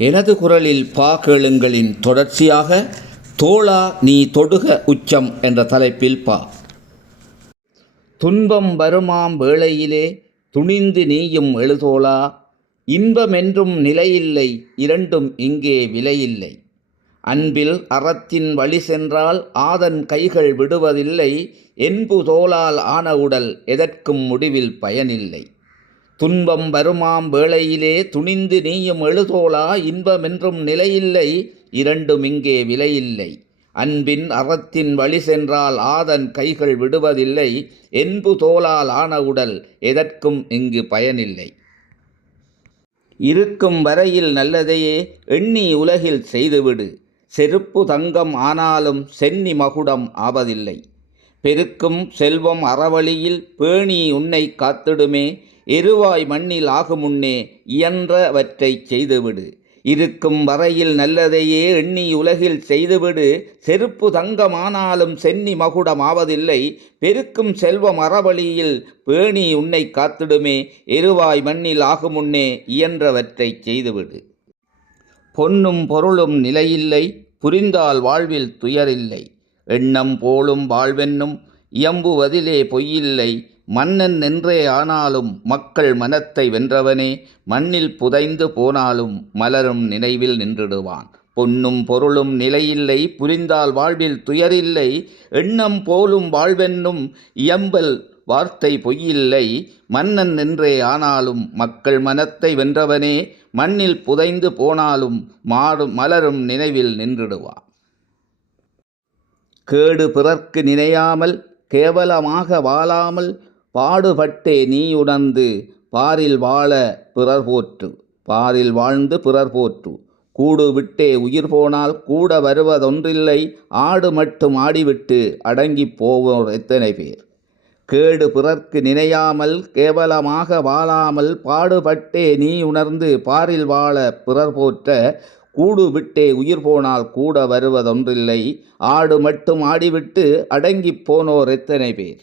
எனது குரலில் பா கேளுங்களின் தொடர்ச்சியாக தோழா நீ தொடுக உச்சம் என்ற தலைப்பில் பா. துன்பம் வருமாம் வேளையிலே துணிந்து நீயும் எழுதோளா, இன்பமென்றும் நிலையில்லை இரண்டும் இங்கே விலையில்லை. அன்பில் அறத்தின் வழி சென்றால் ஆதன் கைகள் விடுவதில்லை, என்பு தோளால் ஆன உடல் எதற்கும் முடிவில் பயனில்லை. துன்பம் வருமாம் வேளையிலே துணிந்து நீயும் எழுதோளா, இன்பமென்றும் நிலையில்லை இரண்டும் இங்கே விலையில்லை. அன்பின் அறத்தின் வழி சென்றால் ஆதன் கைகள் விடுவதில்லை, என்பு தோளால் ஆன உடல் எதற்கும் இங்கு பயனில்லை. இருக்கும் வரையில் நல்லதையே எண்ணி உலகில் செய்துவிடு, செருப்பு தங்கம் ஆனாலும் சென்னி மகுடம் ஆவதில்லை. பெருக்கும் செல்வம் அறவழியில் பேணி உன்னை காத்திடுமே, எருவாய் மண்ணில் ஆகுமுன்னே இயன்றவற்றைச் செய்துவிடு. இருக்கும் வரையில் நல்லதையே எண்ணி உலகில் செய்துவிடு, செருப்பு தங்கமானாலும் சென்னி மகுடம் ஆவதில்லை. பெருக்கும் செல்வம் அறவழியில் பேணி உன்னை காத்திடுமே, எருவாய் மண்ணில் ஆகுமுன்னே இயன்றவற்றைச் செய்துவிடு. பொன்னும் பொருளும் நிலையில்லை புரிந்தால் வாழ்வில் துயரில்லை. எண்ணம் போலும் வாழ்வென்னும் இயம்புவதிலே பொய்யில்லை. மன்னன் என்றே ஆனாலும் மக்கள் மனத்தை வென்றவனே, மண்ணில் புதைந்து போனாலும் மலரும் நினைவில் நின்றிடுவான். பொன்னும் பொருளும் நிலையில்லை புரிந்தால் வாழ்வில் துயரில்லை. எண்ணம் போலும் வாழ்வென்னும் இயம்பல் வார்த்தை பொய்யில்லை. மன்னன் என்றே ஆனாலும் மக்கள் மனத்தை வென்றவனே, மண்ணில் புதைந்து போனாலும் மலரும் நினைவில் நின்றிடுவான். கேடு பிறர்க்கு நினையாமல் கேவலமாக வாழாமல் பாடுபட்டே நீ உணர்ந்து பாரில் வாழ பிறர் போற்று, பாரில் வாழ்ந்து பிறர் போற்று. கூடு விட்டே உயிர் போனால் கூட வருவதொன்றில்லை, ஆடு மட்டும் ஆடிவிட்டு அடங்கி போவோர் எத்தனை பேர். கேடு பிறர்க்கு நினையாமல் கேவலமாக வாழாமல் பாடுபட்டே நீ உணர்ந்து பாரில் வாழ பிறர் போற்ற, கூடு விட்டே உயிர் போனால் கூட வருவதொன்றில்லை, ஆடு மட்டும் ஆடிவிட்டு அடங்கி போனோர் எத்தனை பேர்.